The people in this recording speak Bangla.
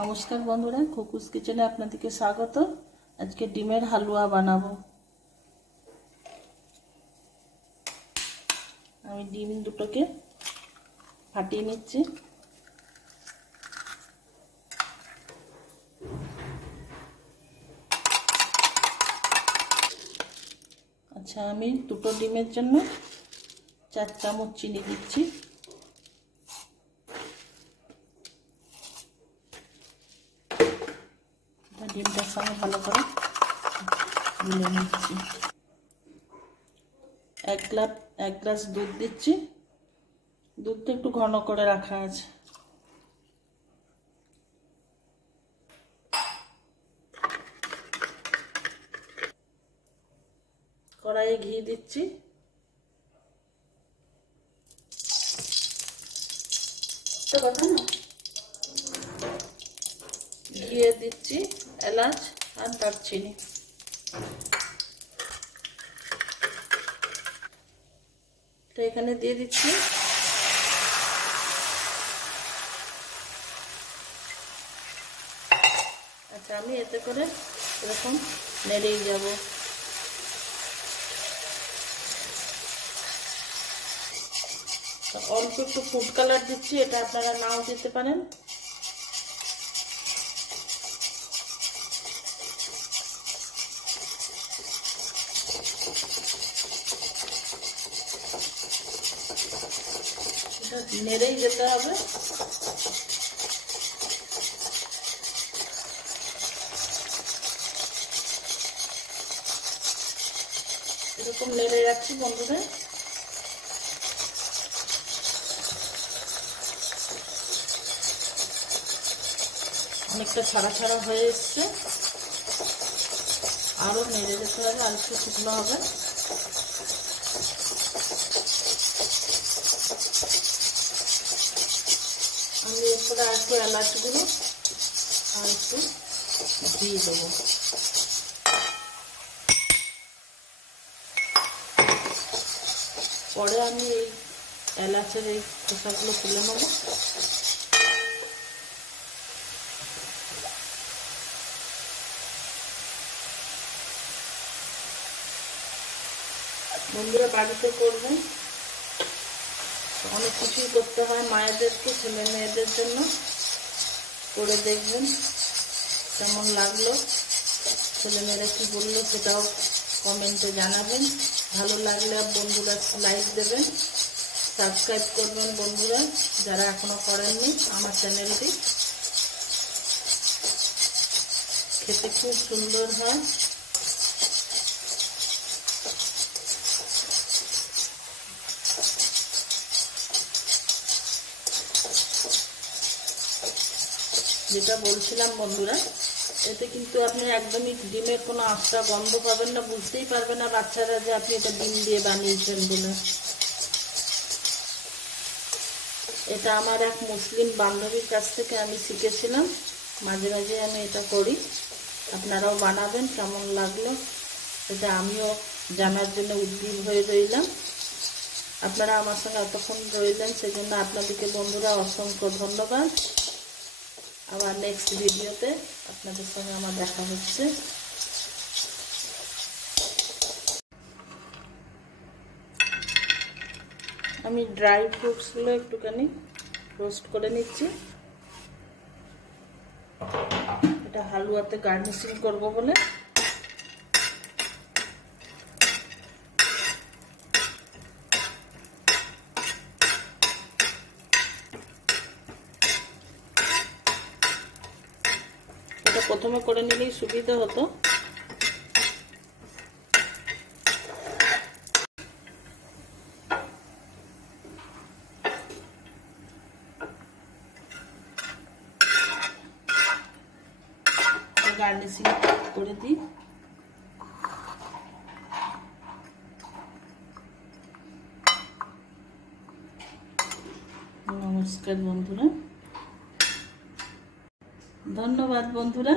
নমস্কার বন্ধুরা, খুকুস কিচেনে আপনাদেরকে স্বাগত। আজকে ডিমের হালুয়া বানাবো। আমি ডিম দুটোকে ফাটিয়ে নিচ্ছি। আচ্ছা, আমি দুটো ডিমের জন্য 4 চামচ চিনি দিচ্ছি। ডিমটার সঙ্গে ভালো করে গুলে নিচ্ছি। 1 গ্লাস দুধ দিচ্ছি। দুধটা একটু ঘন করে রাখা আছে। কড়াইয়ে ঘি দিচ্ছি। ঘিয়ে দিচ্ছি এলাচ আর দারচিনি। তো এখানে দিয়ে দিচ্ছি আচ্ছা, আমি এতে করে এরকম নেড়েই যাব। অল্প একটু ফুড কালার দিচ্ছি, এটা আপনারা নাও দিতে পারেন। নেড়েই যেতে হবে। এরকম নেড়ে রাখছি বন্ধুরা। অনেকটা ছাড়া ছাড়া হয়ে এসছে, আরো নেড়ে যেতে হবে, আর একটু শুকনো হবে। আমি এরপরে আর একটু এলাচ গুঁড়ো আর একটু ঘি দেবো। পরে আমি এই এলাচের এই খোসাগুলো তুলে নেব। বন্ধুরা বাড়িতে করবেন, অনেক কিছুই করতে হয় মায়েদেরকে, ছেলে মেয়েদের জন্য। করে দেখবেন কেমন লাগলো, ছেলে মেয়েরা কি বললো সেটাও কমেন্টে জানাবেন। ভালো লাগলে বন্ধুরা লাইক দেবেন, সাবস্ক্রাইব করবেন বন্ধুরা যারা এখনো করেননি আমার চ্যানেলটি। খেতে খুব সুন্দর হয়। যেটা বলছিলাম বন্ধুরা, এতে কিন্তু আপনি একদমই ডিমের কোনো আঁশটা গন্ধ পাবেন না, বুঝতেই পারবে না বাচ্চারা যে আপনি এটা ডিম দিয়ে বানিয়েছেন বলে। এটা আমার এক মুসলিম বান্ধবীর কাছ থেকে আমি শিখেছিলাম। মাঝে মাঝে আমি এটা করি। আপনারাও বানাবেন। কেমন লাগলো এটা আমিও জানার জন্য উদ্গ্রীব হয়ে রইলাম। আপনারা আমার সঙ্গে এতক্ষণ রইলেন, সেজন্য আপনাদেরকে বন্ধুরা অসংখ্য ধন্যবাদ। আবার নেক্সট ভিডিওতে আপনাদের সঙ্গে আমার দেখা হচ্ছে। আমি ড্রাই ফ্রুটসগুলো একটুখানি রোস্ট করে নিচ্ছি। এটা হালুয়াতে গার্নিশিং করব বলে। এটা প্রথমে করে নিলেই সুবিধা হতো। গার্নিশিং করে দিই। নমস্কার বন্ধুরা, ধন্যবাদ বন্ধুরা।